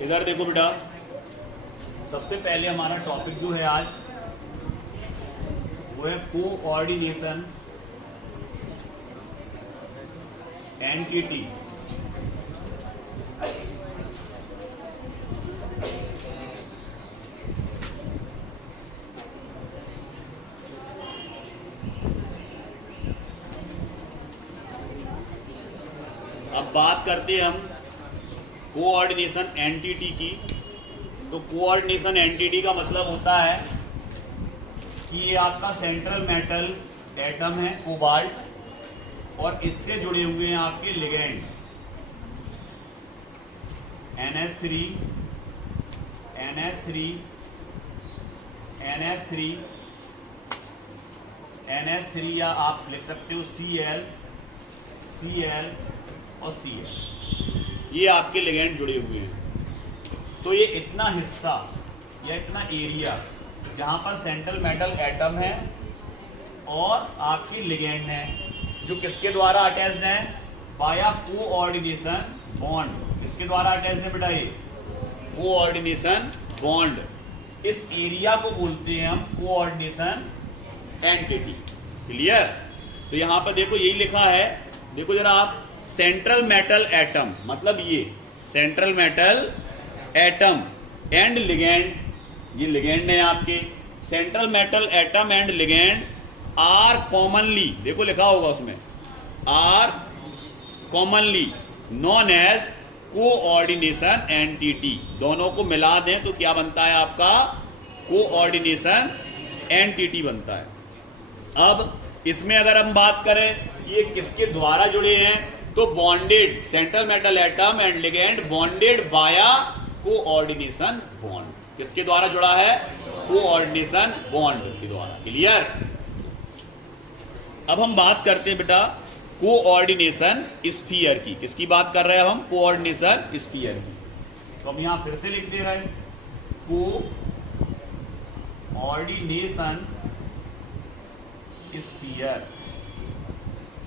इधर देखो बेटा, सबसे पहले हमारा टॉपिक जो है आज वो है कोऑर्डिनेशन एंटिटी। अब बात करते हैं हम कोऑर्डिनेशन एंटिटी की। तो कोऑर्डिनेशन एंटिटी का मतलब होता है कि ये आपका सेंट्रल मेटल एटम है कोबाल्ट, और इससे जुड़े हुए हैं आपके ligand NH3 NH3 NH3 NH3 या आप लिख सकते हो Cl Cl और Cl, ये आपके लिगेंड जुड़े हुए हैं। तो ये इतना हिस्सा या इतना एरिया जहां पर सेंट्रल मेटल एटम है और आपकी लिगेंड है, जो किसके द्वारा अटैच्ड है? बाया कोऑर्डिनेशन बॉन्ड। किसके द्वारा अटैच्ड है बेटा? ये कोऑर्डिनेशन बॉन्ड। इस एरिया को बोलते हैं हम कोऑर्डिनेशन एंटिटी। क्लियर? तो यहां पर देखो यही लिखा है, देखो जरा आप, सेंट्रल मेटल एटम, मतलब ये central metal atom and ligand, ये लिगेंड है आपके। Central metal atom and ligand are commonly, देखो लिखा होगा उसमें, are commonly known as coordination entity. दोनों को मिला दें तो क्या बनता है आपका? कोऑर्डिनेशन एंटिटी बनता है। अब इसमें अगर हम बात करें ये किसके द्वारा जुड़े हैं, तो bonded, central metal atom and ligand bonded बाया कोऑर्डिनेशन बॉन्ड। किसके द्वारा जुड़ा है? कोऑर्डिनेशन बॉन्ड के द्वारा। क्लियर? अब हम बात करते हैं बेटा कोऑर्डिनेशन स्फीयर की। किसकी बात कर रहे हैं हम? कोऑर्डिनेशन स्फीयर की। तो हम यहां फिर से लिख दे रहे हैं कोऑर्डिनेशन स्फीयर।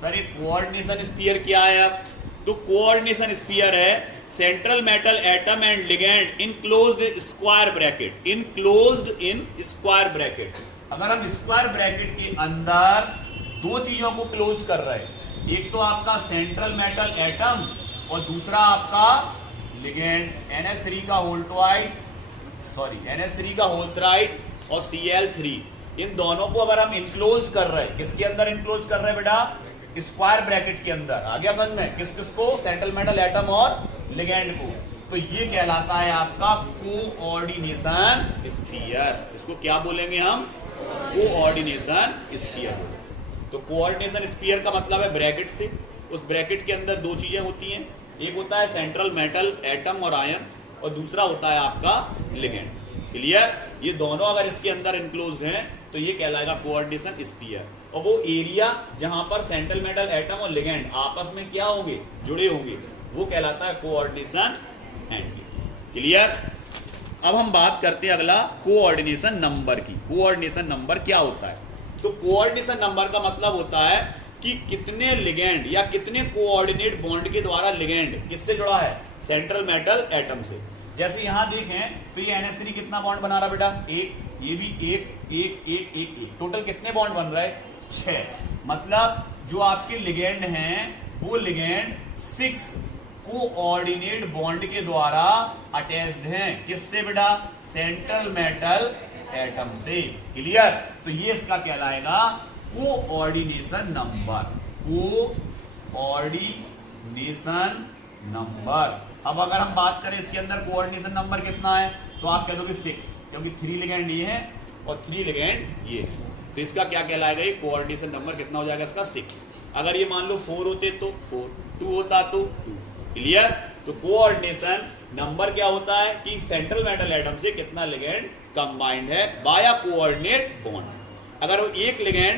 सर ये कोऑर्डिनेशन स्फीयर क्या है? अब तो कोऑर्डिनेशन स्फीयर है central metal atom and ligand enclosed square bracket, enclosed in square bracket. अगर हम स्क्वायर ब्रैकेट के अंदर दो चीजों को क्लोज कर रहे हैं, एक तो आपका सेंट्रल मेटल एटम और दूसरा आपका लिगेंड NH3 का होल ट्वाइड, सॉरी NH3 का होल ट्राइड और Cl3, इन दोनों को अगर हम इनक्लोज कर रहे हैं, किसके अंदर इनक्लोज कर रहे हैं बेटा? स्क्वायर ब्रैकेट के अंदर। आ गया समझ में? किस किस को? सेंट्रल मेटल एटम और लिगेंड को। तो ये कहलाता है आपका कोऑर्डिनेशन स्फीयर। इसको क्या बोलेंगे हम? Coordination sphere. तो कोऑर्डिनेशन स्फीयर का मतलब है ब्रैकेट से, उस ब्रैकेट के अंदर दो चीजें होती हैं, एक होता है सेंट्रल मेटल एटम और आयन, और दूसरा होता है आपका लिगेंड। क्लियर? ये दोनों अगर इसके अंदर इनक्लोज्ड हैं तो ये कहलाएगा कोऑर्डिनेशन स्फीयर। और वो एरिया जहां पर सेंट्रल मेटल एटम और लिगेंड आपस में क्या होंगे? जुड़े होंगे, वो कहलाता है कोऑर्डिनेशन एंटिटी। क्लियर? अब हम बात करते हैं अगला कोऑर्डिनेशन नंबर की। कोऑर्डिनेशन नंबर क्या होता है? तो कोऑर्डिनेशन नंबर का मतलब होता है कि कितने लिगेंड या कितने कोऑर्डिनेट बॉन्ड के द्वारा लिगेंड किससे जुड़ा है? सेंट्रल मेटल एटम से। जैसे यहां देखें तो ये NH3 कितना बॉन्ड बना रहा बेटा? एक, ये भी एक, एक, एक, एक, एक। टोटल कितने बॉन्ड बन रहा है? 6। मतलब जो आपके लिगेंड हैं वो लिगेंड 6 कोऑर्डिनेट बॉन्ड के द्वारा अटैच्ड हैं। किससे बेटा? सेंट्रल मेटल एटम से। क्लियर? तो ये इसका कहलाएगा कोऑर्डिनेशन नंबर, कोऑर्डिनेशन नंबर। अब अगर हम बात करें इसके अंदर कोऑर्डिनेशन नंबर कितना है, तो आप कह दोगे 6, क्योंकि 3 लिगेंड ये है और 3 लिगेंड ये है। तो इसका क्या कहलाएगा? ये कोऑर्डिनेशन नंबर कितना हो जाएगा इसका? 6। अगर ये मान लो 4 होते तो 4, 2 होता तो 2। क्लियर? तो कोऑर्डिनेशन नंबर क्या होता है कि सेंट्रल मेटल एटम से कितना लिगेंड कंबाइंड है बाया कोऑर्डिनेट बॉन्ड। अगर वो एक लिगेंड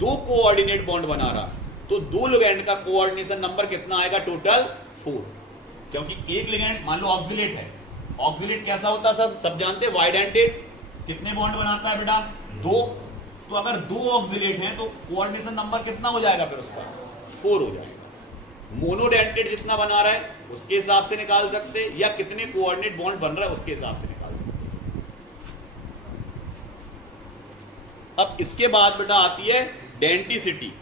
2 कोऑर्डिनेट बॉन्ड बना रहा तो 2 लिगेंड का कोऑर्डिनेशन नंबर कितना आएगा? टोटल 4। क्योंकि एक लिगेंड मान लो ऑक्सिलेट है, ऑक्सिलेट कैसा होता है सब जानते हैं? Wide ended. कितने बॉन्ड बनाता है बेटा? 2। तो अगर 2 ऑक्सिलेट हैं तो कोऑर्डिनेशन नंबर कितना हो जाएगा फिर उसका? 4 हो जाएगा। मोनोडेंटेड जितना बना रहा है उसके हिसाब से निकाल सकते, या कितने कोऑर्डिनेट बॉन्ड बन रहा है उसके हिसाब से निकाल सकते। अब इसके बाद बेटा आती है डेंटिसिटी।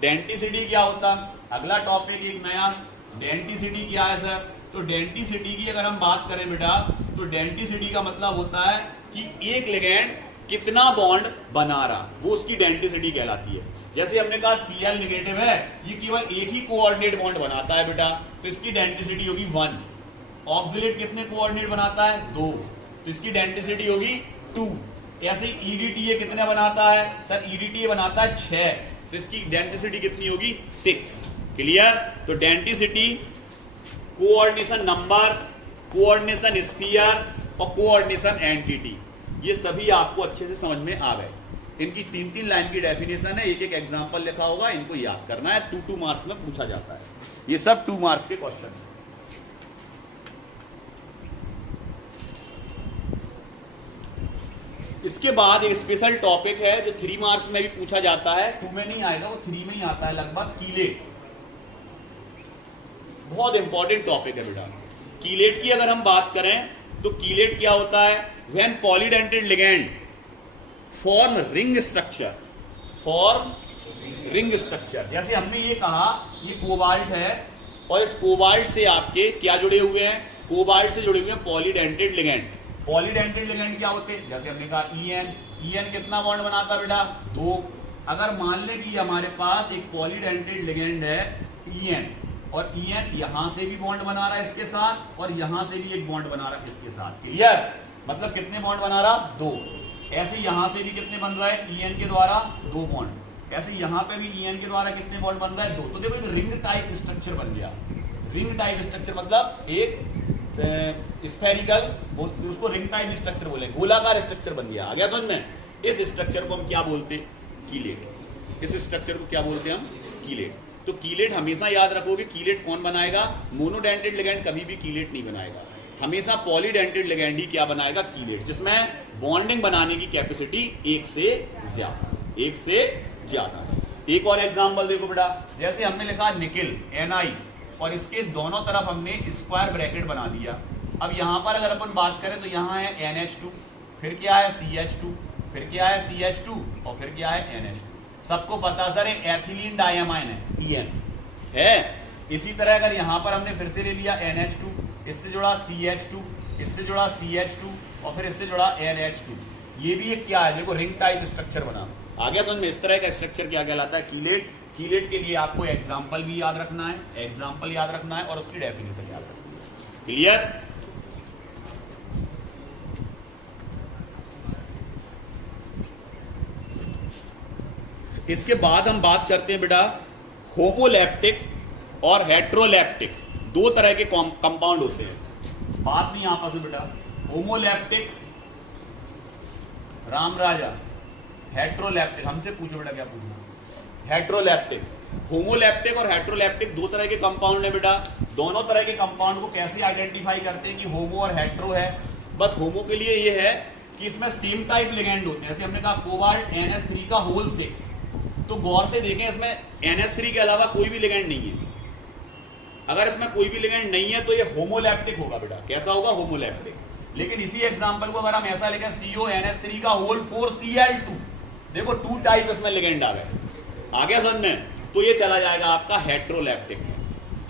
डेंटिसिटी क्या होता, अगला टॉपिक एक नया, डेंटिसिटी क्या है सर? तो डेंटिसिटी की अगर हम बात करें बेटा, तो डेंटिसिटी का मतलब होता है कि एक लिगेंड कितना बॉन्ड बना रहा, वो उसकी डेंटिसिटी कहलाती है। जैसे हमने कहा Cl नेगेटिव है, ये केवल एक ही कोऑर्डिनेट बॉन्ड बनाता है बेटा, तो इसकी डेंटिसिटी होगी 1। ऑक्सिलेट कितने कोऑर्डिनेट बनाता है? 2, तो इसकी डेंटिसिटी होगी 2। ऐसे ही EDTA कितने बनाता है सर? EDTA बनाता है 6, तो इसकी डेंटिसिटी कितनी होगी? 6। क्लियर? तो denticity, coordination number, coordination sphere और कोऑर्डिनेशन एंटिटी, ये सभी आपको अच्छे से समझ में आ गए। इनकी 3-3 लाइन की डेफिनेशन है, एक एक एग्जांपल लिखा होगा, इनको याद करना है, 2-2 मार्क्स में पूछा जाता है। ये सब 2 मार्क्स के क्वेश्चन हैं। इसके बाद एक स्पेशल टॉपिक है जो 3 मार्क्स में भी पूछा जाता है, 2 में नहीं आएगा, वो 3 में ही आता है लगभग, कीलेट। बहुत इंपॉर्टेंट टॉपिक है बेटा। कीलेट की अगर हम बात करें तो कीलेट क्या होता है? When polydentate ligand form ring structure, जैसे हमने ये कहा ये कोबाल्ट है, और इस कोबाल्ट से आपके क्या जुड़े हुए हैं? कोबाल्ट से जुड़े हुए हैं पॉलीडेंटेड लिगेंड। पॉलीडेंटेड लिगेंड क्या होते हैं? जैसे हमने कहा EN कितना बॉन्ड बनाता बेटा? 2। अगर मान ले कि हमारे पास एक पॉलीडेंटेड लिगेंड है EN, और EN यहां से भी बॉन्ड बना रहा है इसके साथ, और यहां से भी एक बॉन्ड बना रहा है इसके साथ। क्लियर? मतलब कितने बॉन्ड बना रहा? 2। ऐसे यहां से भी कितने बन रहा है? EN के द्वारा 2 बॉन्ड। ऐसे यहां पे भी EN के द्वारा कितने बॉन्ड बन रहा है? 2। तो देखो एक रिंग टाइप स्ट्रक्चर बन गया। रिंग टाइप स्ट्रक्चर मतलब एक स्फेरिकल, उसको रिंग टाइप स्ट्रक्चर बोले, गोलाकार स्ट्रक्चर बन गया। आ गया समझ में? इस स्ट्रक्चर को हम क्या बोलते हैं? कीलेट। इस स्ट्रक्चर को क्या बोलते हैं हम? कीलेट। तो कीलेट हमेशा याद रखोगे, कीलेट कौन बनाएगा? मोनोडेंटेड लिगेंड कभी भी कीलेट नहीं बनाएगा, हमेशा पॉलीडेंटेड लिगेंड ही क्या बनाएगा? कीलेट, जिसमें बॉन्डिंग बनाने की कैपेसिटी एक से ज्यादा। एक और एग्जांपल देखो बेटा, जैसे हमने लिखा निकिल Ni, और इसके दोनों तरफ हमने स्क्वायर ब्रैकेट बना दिया। अब यहां पर अगर अपन बात करें तो यहां है NH2, फिर क्या है CH2, फिर क्या है CH2, और फिर क्या है NH2। सबको पता सर एथिलीन डायमाइन है, EN है। इसी तरह अगर यहां पर हमने फिर से ले लिया NH2, इससे जुड़ा CH2, इससे जुड़ा CH2, और फिर इससे जुड़ा NH2, ये भी एक क्या है? देखो रिंग टाइप स्ट्रक्चर बना। आ गया समझ में? इस तरह का स्ट्रक्चर क्या कहलाता है? कीलेट। कीलेट के लिए आपको एग्जाम्पल भी याद रखना है, और उसकी डेफिनेशन याद रखना है। क्लियर? इसके बाद हम बात करते हैं बेटा होमोलैप्टिक और हेट्रोलैप्टिक, 2 तरह के कंपाउंड होते हैं। बात नहीं आपस में बेटा, होमोलैप्टिक राम राजा, हेट्रोलैप्टिक हमसे पूछो बेटा क्या पूछना? हेट्रोलैप्टिक। होमोलैप्टिक और हेट्रोलैप्टिक 2 तरह के कंपाउंड है बेटा। दोनों तरह के कंपाउंड को कैसे आइडेंटिफाई करते हैं कि होमो और हेट्रो है? बस होमो के लिए ये है कि इसमें सेम टाइप लिगेंड होते हैं। जैसे हमने कहा कोबाल्ट NH3 का होल 6, तो गौर से देखें इसमें NH3 के अलावा कोई भी लिगेंड नहीं है। अगर इसमें कोई भी लिगेंड नहीं है तो ये होमोलैप्टिक होगा बेटा। कैसा होगा? होमोलैप्टिक। लेकिन इसी एग्जांपल को अगर हम ऐसा लिखें CONH3 का होल 4 Cl2, देखो 2 टाइप इसमें लिगेंड आ गए। आ गया समझ में? तो ये चला जाएगा आपका हेट्रोलैप्टिक में।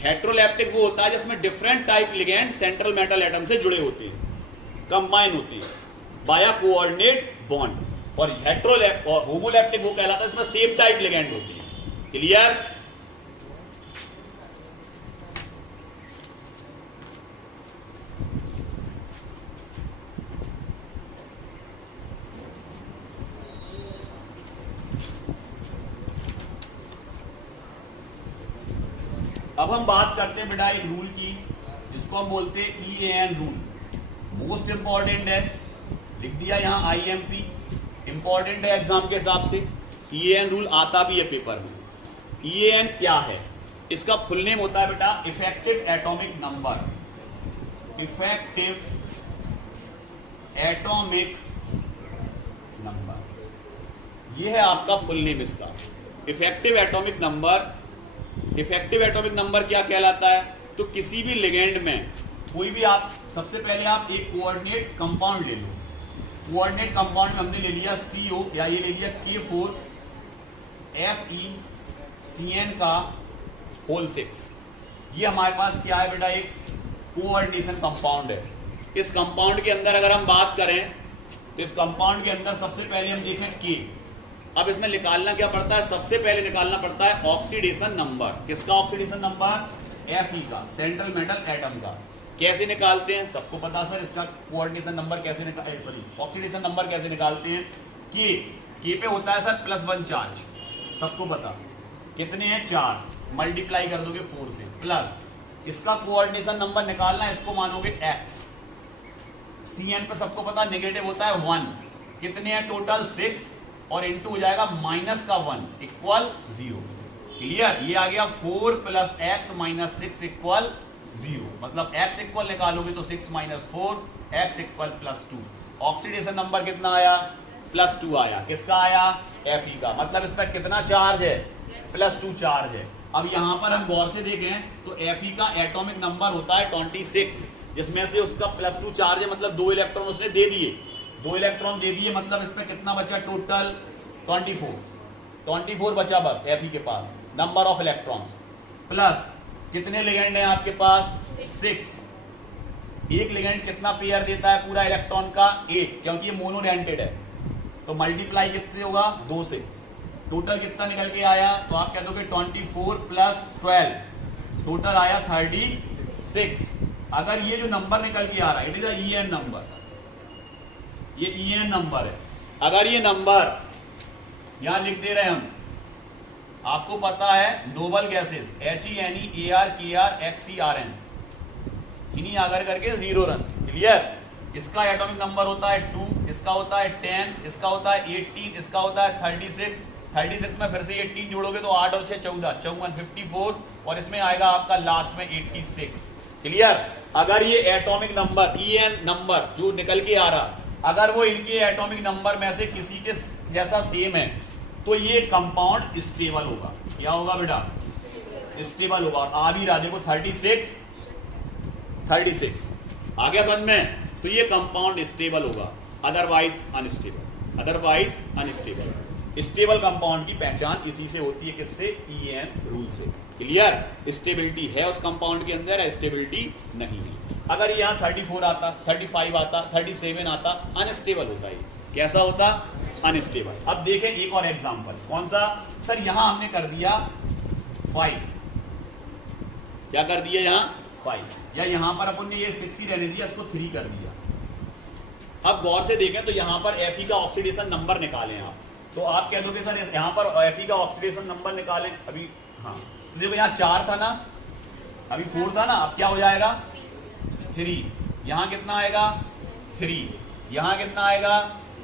हेट्रोलैप्टिक वो होता है जिसमें different type ligand central metal atom से जुड़े होते हैं, कंबाइन होते हैं बाया कोऑर्डिनेट बॉन्ड। और और होमोलैप्टिक वो कहलाता है इसमें सेम टाइप लिगेंड होती है। क्लियर? अब हम बात करते हैं बेटा एक रूल की, जिसको हम बोलते हैं EAN रूल। मोस्ट इंपॉर्टेंट है, लिख दिया यहां IMP, इंपॉर्टेंट है एग्जाम के हिसाब से। EAN रूल आता भी है पेपर में। EAN क्या है? इसका फुल नेम होता है बेटा effective atomic number. Effective atomic number, ये है आपका फुल नेम इसका। Effective atomic number effective atomic number क्या कहलाता है? तो किसी भी लिगेंड में कोई भी आप सबसे पहले आप एक कोऑर्डिनेट कंपाउंड ले लो। कोऑर्डिनेट कंपाउंड में हमने ले लिया CO या ये ले लिया K4FeCN का होल 6। ये हमारे पास क्या है बेटा? एक कोऑर्डिनेशन कंपाउंड है। इस कंपाउंड के अंदर अगर हम बात करें तो इस कंपाउंड के अंदर सबसे पहले हम देखें K। अब इसमें निकालना क्या पड़ता है? सबसे पहले निकालना पड़ता है ऑक्सीडेशन नंबर। किसका ऑक्सीडेशन नंबर? Fe का, सेंट्रल मेटल एटम का। कैसे निकालते हैं? सबको पता सर इसका कोऑर्डिनेशन नंबर कैसे ऑक्सीडेशन नंबर कैसे निकालते हैं? K पे होता है सर +1 चार्ज, सबको पता। कितने हैं? 4, मल्टीप्लाई कर दोगे 4 से, प्लस इसका कोऑर्डिनेशन नंबर निकालना है, इसको मानोगे X। CN पे सबको पता नेगेटिव होता है 1। कितने हैं टोटल? 6 और इंटू हो जाएगा -1 इक्वल 0। क्लियर? ये आ गया 4 + x - 6 इक्वल 0। मतलब x इक्वल निकालोगे तो 6 - 4 x इक्वल +2। ऑक्सीडेशन नंबर कितना आया? +2 आया। किसका आया? Fe का। मतलब इस पर कितना चार्ज है? +2 चार्ज है। अब यहां पर हम गौर से देखें तो Fe का एटॉमिक नंबर होता है 26, जिसमें से उसका +2 चार्ज है, मतलब 2 इलेक्ट्रॉन उसने दे दिए। 2 इलेक्ट्रॉन दे दिए, मतलब इस पर कितना बचा टोटल? 24 बचा बस Fe के पास नंबर ऑफ इलेक्ट्रॉन्स। प्लस कितने लिगेंड हैं आपके पास? 6। एक लिगेंड कितना पेयर देता है पूरा इलेक्ट्रॉन का? 1, क्योंकि ये मोनोडेंटेड है। तो मल्टीप्लाई कितने होगा? 2 से। टोटल कितना निकल के आया? तो आप कह दोगे 24 + 12, टोटल आया 36। अगर ये जो नंबर निकल के आ रहा है, इट इज EN नंबर, ये EN नंबर है। अगर ये नंबर यहां लिख दे रहे हैं हम, आपको पता है नोबल गैसेस HENEARKRXCRN, किन्हीं आगर करके 0 रन। क्लियर? इसका एटॉमिक नंबर होता है 2, इसका होता है 10, इसका होता है 18, इसका होता है 36 में फिर से 18 जोड़ोगे तो 8 और 6 14, 54 और इसमें आएगा आपका लास्ट में 86। क्लियर? अगर ये एटॉमिक नंबर EN नंबर जो निकल के आ रहा, अगर वो इनके एटॉमिक नंबर में से किसी के जैसा सेम है तो ये कंपाउंड स्टेबल होगा। क्या होगा बेटा? स्टेबल होगा। और आ भी रहा देखो 36 आ गया समझ में? तो ये कंपाउंड स्टेबल होगा, अदरवाइज अनस्टेबल। स्टेबल कंपाउंड की पहचान इसी से होती है। किससे? EN रूल से। क्लियर? स्टेबिलिटी है उस कंपाउंड के अंदर, स्टेबिलिटी नहीं है। अगर यहाँ 34 आता, 35 आता, 37 आता, अनस्टेबल होता है। कैसा होता? अनस्टेबल। अब देखें एक और एग्जांपल। कौन सा? सर यहां हमने कर दिया 5। क्या कर दिया यहां? 5। या यहां पर अपन ने ये 6 ही रहने दिया, इसको 3 कर दिया। अब गौर से देखें तो यहां पर Fe का ऑक्सीडेशन नंबर निकालें आप, तो आप कह दोगे सर यहां पर Fe का ऑक्सीडेशन नंबर निकालें। अभी हाँ तो देखो यहाँ 4 था ना, अभी 4 था ना, अब क्या हो जाएगा? 3। यहां कितना आएगा? 3। यहां कितना आएगा?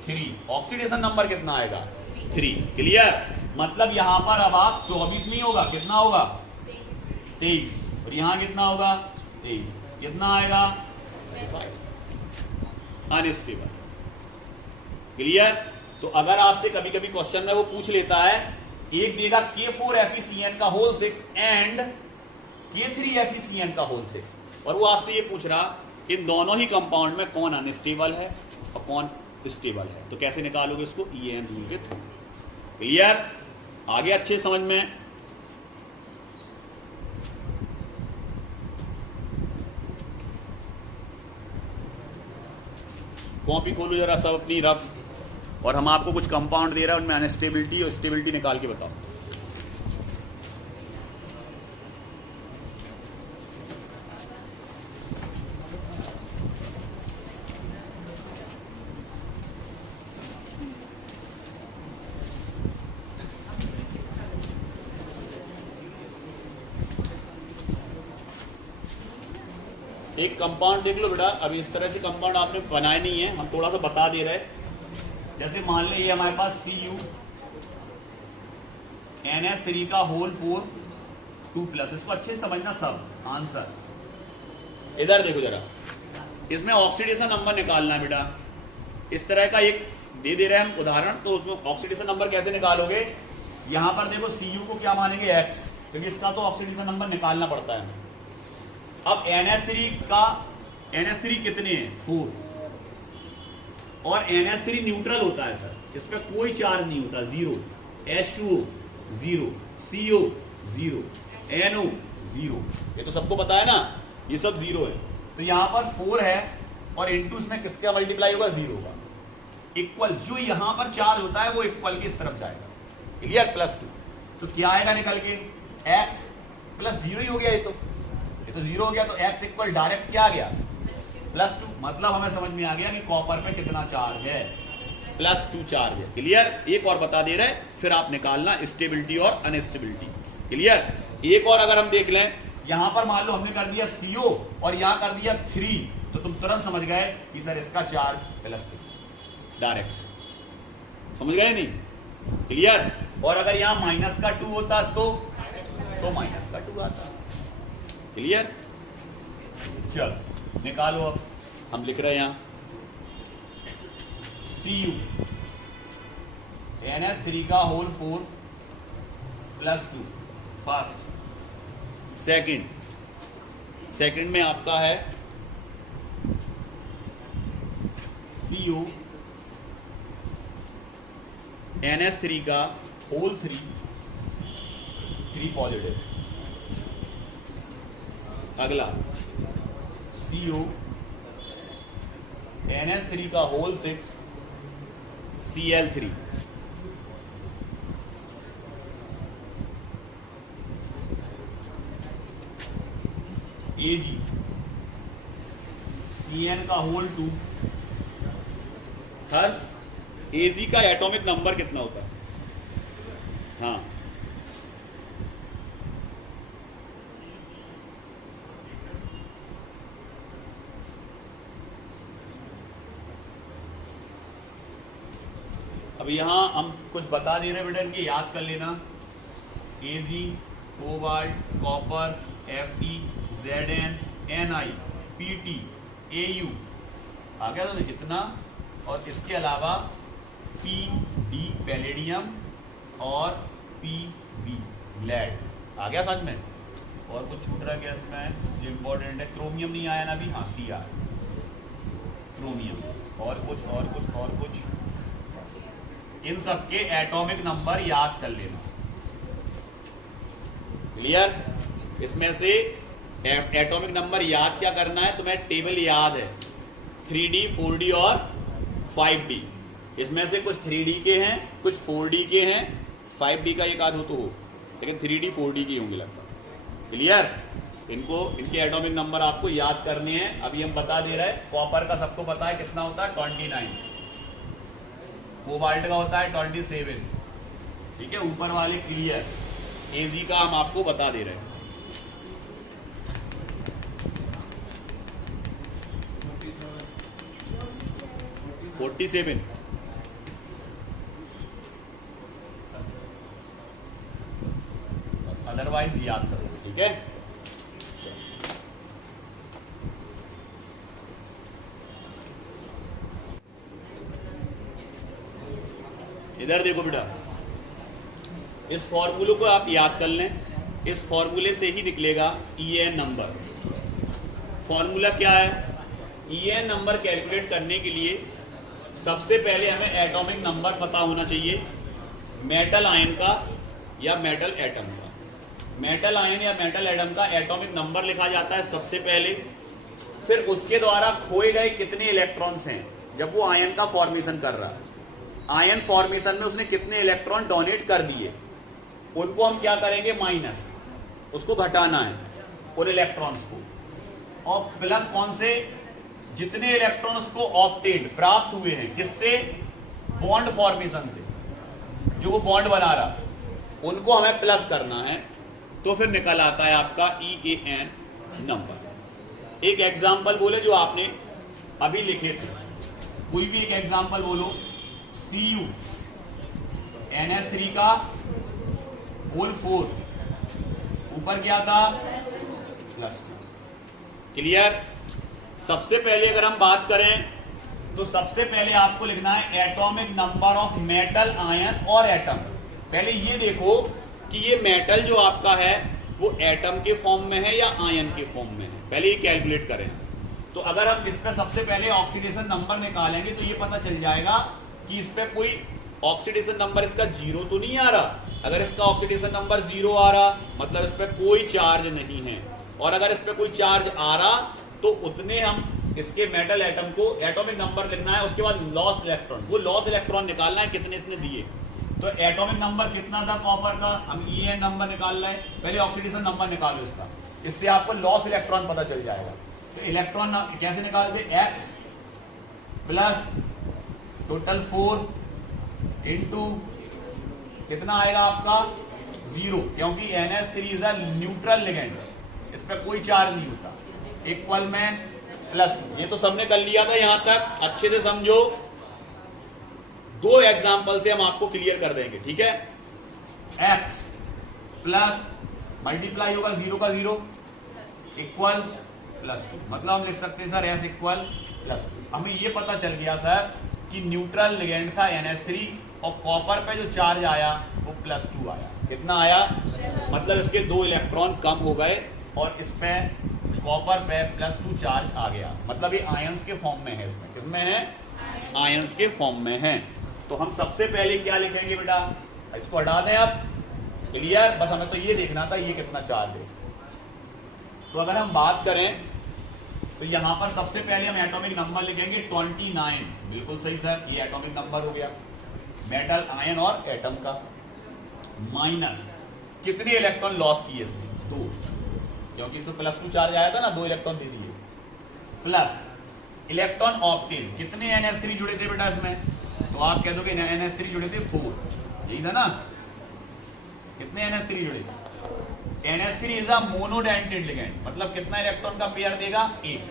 3। ऑक्सीडेशन नंबर कितना आएगा? 3। क्लियर? मतलब यहां पर अब आप 24 नहीं होगा, कितना होगा? 23। और यहां कितना होगा? 23। कितना आएगा? 5। अनस्टेबल। क्लियर? तो अगर आपसे कभी कभी क्वेश्चन में वो पूछ लेता है, एक देगा K4FeCN का होल 6 एंड K3FeCN का होल 6, और वो आपसे ये पूछ रहा इन दोनों ही कंपाउंड में कौन अनस्टेबल है और कौन स्टेबल है, तो कैसे निकालोगे इसको? EN रूल के थ्रू। क्लियर? आगे अच्छे समझ में? कॉपी खोलो जरा सब अपनी रफ, और हम आपको कुछ कंपाउंड दे रहे हैं, उनमें अनस्टेबिलिटी और स्टेबिलिटी निकाल के बताओ। एक कंपाउंड देख लो बेटा, अभी इस तरह से कंपाउंड आपने बनाए नहीं है, हम थोड़ा सा बता दे रहे हैं। जैसे मान ले ये हमारे पास CuNH3 का होल 4 2+, इसको अच्छे से समझना सब आंसर। इधर देखो जरा, इसमें ऑक्सीडेशन नंबर निकालना है बेटा। इस तरह का एक दे रहे हैं हम उदाहरण, तो उसमें ऑक्सीडेशन नंबर कैसे निकालोगे? यहां पर देखो Cu को क्या मानेंगे? X, क्योंकि इसका तो ऑक्सीडेशन नंबर निकालना पड़ता है हमें। अब NH3 कितने हैं? 4, और NH3 न्यूट्रल होता है सर, इस पर कोई चार्ज नहीं होता, 0, H2O 0, CO 0, NO 0, ये तो सबको पता है ना, ये सब 0 है। तो यहां पर 4 है और इंटू इसमें किसका मल्टीप्लाई होगा? 0 का। इक्वल जो यहां पर चार्ज होता है वो इक्वल की इस तरफ जाएगा, क्लियर? +2, तो क्या आएगा निकल के? x + 0 ही हो गया, ये तो 0 हो गया, तो x इक्वल डायरेक्ट क्या आ गया? +2। मतलब हमें समझ में आ गया कि कॉपर पे कितना चार्ज है? +2 चार्ज है, क्लियर? एक और बता दे रहे, फिर आप निकालना स्टेबिलिटी और अनस्टेबिलिटी, क्लियर? एक और अगर हम देख लें, यहां पर मान लो हमने कर दिया CO और यहां कर दिया 3, तो तुम तुरंत समझ गए कि सर इसका चार्ज +3 डायरेक्ट, समझ गए नहीं? क्लियर? और अगर यहां -2 होता तो -2 आता, क्लियर? चल निकालो, अब हम लिख रहे हैं यहां Cu NH3 का होल 4 +2 फर्स्ट। सेकंड में आपका है CO NH3 का होल 3 पॉजिटिव। अगला CO NH3 का होल 6 Cl3। Ag Cn का होल 2। हर्ष, Ag का एटॉमिक नंबर कितना होता है? हाँ, अब यहां हम कुछ बता दे रहे हैं बेटा, इनके याद कर लेना। Ag cobalt, copper, Fe, Zn, Ni, Pt, Au आ गया तो कितना, और इसके अलावा Pd पैलेडियम और Pb लेड आ गया समझ में। और कुछ छूट रहा गया इसमें जो इंपॉर्टेंट है, क्रोमियम नहीं आया ना अभी, हाँ Cr क्रोमियम, और कुछ इन सब के एटॉमिक नंबर याद कर लेना, क्लियर? इसमें से एटॉमिक नंबर याद क्या करना है, तुम्हें टेबल याद है 3D 4D और 5D। इसमें से कुछ 3D के हैं, कुछ 4D के हैं, 5D का एक आध हो तो हो, लेकिन 3D 4D की होंगे लगभग, क्लियर? इनके एटॉमिक नंबर आपको याद करने हैं। अभी हम बता दे रहे हैं, कॉपर का सबको पता है कितना होता है, 29, कोबाल्ट का होता है 27, ठीक है, ऊपर वाले क्लियर। Ag का हम आपको बता दे रहे हैं, 47। अदरवाइज याद करो, ठीक है? इधर देखो बेटा, इस फॉर्मूले को आप याद कर लें, इस फॉर्मूले से ही निकलेगा EN नंबर। फॉर्मूला क्या है? EN नंबर कैलकुलेट करने के लिए सबसे पहले हमें एटॉमिक नंबर पता होना चाहिए मेटल आयन का या मेटल एटम का। मेटल आयन या मेटल एटम का एटॉमिक नंबर लिखा जाता है सबसे पहले, फिर उसके द्वारा खोए गए कितने इलेक्ट्रॉन्स हैं जब वो आयन का फॉर्मेशन कर रहा है, आयन फॉर्मेशन में उसने कितने इलेक्ट्रॉन डोनेट कर दिए, उनको हम क्या करेंगे, माइनस, उसको घटाना है उन इलेक्ट्रॉन्स को, और प्लस कौन से, जितने इलेक्ट्रॉन्स को ऑब्टेन्ड प्राप्त हुए हैं, किससे, बॉन्ड फॉर्मेशन से, जो वो बॉन्ड बना रहा, उनको हमें प्लस करना है। तो फिर निकल आता है आपका EAN नंबर। एक एग्जाम्पल बोले जो आपने अभी लिखे थे, कोई भी एक एग्जाम्पल बोलो। Cu NH3 का होल 4, ऊपर क्या था, +2, क्लियर? सबसे पहले अगर हम बात करें तो सबसे पहले आपको लिखना है atomic number of metal ion और एटम। पहले ये देखो कि ये मेटल जो आपका है वो एटम के फॉर्म में है या आयन के फॉर्म में है, पहले ये कैलकुलेट करें। तो अगर हम इस पे सबसे पहले ऑक्सीडेशन नंबर निकालेंगे तो ये पता चल जाएगा कि इस पे कोई ऑक्सीडेशन नंबर इसका 0 तो नहीं आ रहा। अगर इसका ऑक्सीडेशन नंबर 0 आ रहा मतलब इस पे कोई चार्ज नहीं है, और अगर इस पे कोई चार्ज आ रहा तो उतने हम इसके मेटल एटम को एटॉमिक नंबर लिखना है, उसके बाद लॉस इलेक्ट्रॉन, वो लॉस इलेक्ट्रॉन निकालना है कितने इसने दिए। तो एटॉमिक नंबर कितना था कॉपर का, हम EN नंबर निकाल रहे हैं, पहले ऑक्सीडेशन नंबर निकालो इसका, इससे आपको लॉस इलेक्ट्रॉन पता चल जाएगा। तो इलेक्ट्रॉन कैसे निकालते, X प्लस टोटल 4 इंटू कितना आएगा आपका 0, क्योंकि NH3 is a neutral ligand, इस पर कोई चार्ज नहीं होता, इक्वल में प्लस। ये तो सबने कर लिया था यहां तक, अच्छे से समझो, 2 एग्जाम्पल से हम आपको क्लियर कर देंगे, ठीक है। X प्लस मल्टीप्लाई होगा 0 का 0 इक्वल प्लस 2, मतलब हम लिख सकते हैं सर S इक्वल प्लस 2। हमें ये पता चल गया सर कि न्यूट्रल लिगेंड था NH3 और कॉपर पे जो चार्ज आया वो +2 आया। कितना आया, मतलब इसके 2 इलेक्ट्रॉन कम हो गए और इस पे कॉपर पे +2 चार्ज आ गया, मतलब ये आयंस के फॉर्म में है। इसमें किसमें है, आयंस के फॉर्म में है। तो हम सबसे पहले क्या लिखेंगे बेटा, इसको हटा दें अब, क्लियर, बस हमें तो ये देखना था ये कितना चार्ज है। तो अगर हम बात करें तो यहां पर सबसे पहले हम एटॉमिक नंबर लिखेंगे 29, बिल्कुल सही सर, ये एटॉमिक नंबर हो गया मेटल, आयन और एटम का, माइनस कितने इलेक्ट्रॉन लॉस किए इसने 2, क्योंकि इसमें +2 चार्ज आया था ना, 2 इलेक्ट्रॉन दे दिए, प्लस इलेक्ट्रॉन ऑप्टेन, कितने NH3 जुड़े थे बेटा इसमें, तो आप कह दोगे NH3 जुड़े थे 4, यही था ना, कितने NH3 जुड़े, NH3 is a monodentate ligand, मतलब कितना इलेक्ट्रॉन का पेयर देगा 1,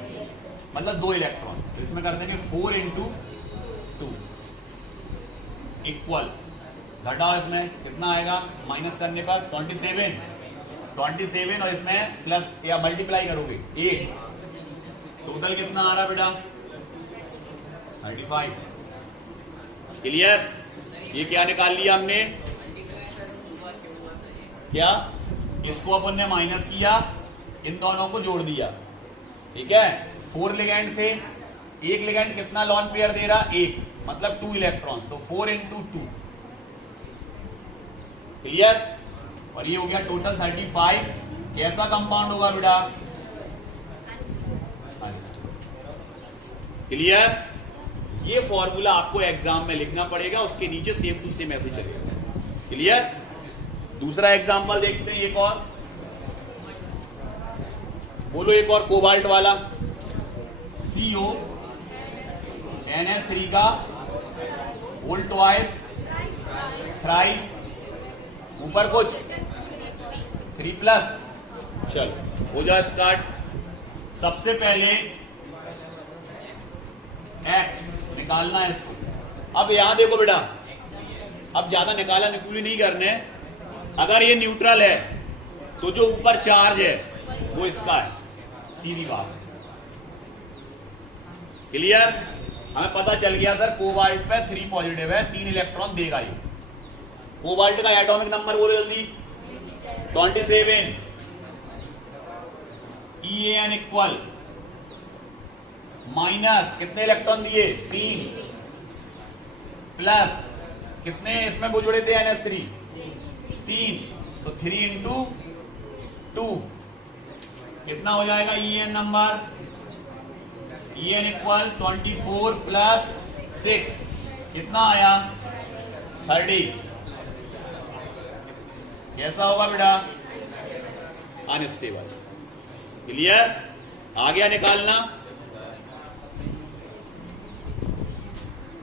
मतलब 2 इलेक्ट्रॉन, तो इसमें कर देंगे 4 इंटू 2 इक्वल, घटाओ इसमें कितना आएगा, माइनस करने पर 27 और इसमें प्लस या मल्टीप्लाई करोगे 8, टोटल कितना आ रहा बेटा 35, क्लियर। ये क्या निकाल लिया हमने, क्या, इसको अपन ने माइनस किया, इन दोनों को जोड़ दिया, ठीक है। 4 लिगेंड थे, एक लिगेंड कितना लॉन पेयर दे रहा 1, मतलब 2 इलेक्ट्रॉन्स, तो 4 इंटू 2, क्लियर। और ये हो गया टोटल 35। कैसा कंपाउंड होगा बेटा, क्लियर। ये फॉर्मूला आपको एग्जाम में लिखना पड़ेगा, उसके नीचे सेम टू सेम ऐसे चलेगा, क्लियर। दूसरा एग्जांपल देखते हैं, एक और बोलो, एक और कोबाल्ट वाला, CO NH3 का होल ट्वाइस थ्राइस, ऊपर कुछ 3+, चलो हो जाए स्टार्ट। सबसे पहले X निकालना है इसको। अब यहां देखो बेटा, अब ज्यादा निकाला निकुली नहीं करने, अगर ये न्यूट्रल है तो जो ऊपर चार्ज है वो इसका है, सीधी बात, क्लियर। हमें पता चल गया सर कोबाल्ट पे 3 पॉजिटिव है, 3 इलेक्ट्रॉन देगा ये। कोबाल्ट का एटॉमिक नंबर बोलो जल्दी, 27, EN इक्वल माइनस कितने इलेक्ट्रॉन दिए 3, प्लस कितने इसमें वो जुड़े थे NH3 3, तो 3 इंटू 2 कितना हो जाएगा EN number, EN equal 24 plus 6 कितना आया 30। कैसा होगा बेटा, अनस्टेबल, क्लियर। आ गया निकालना।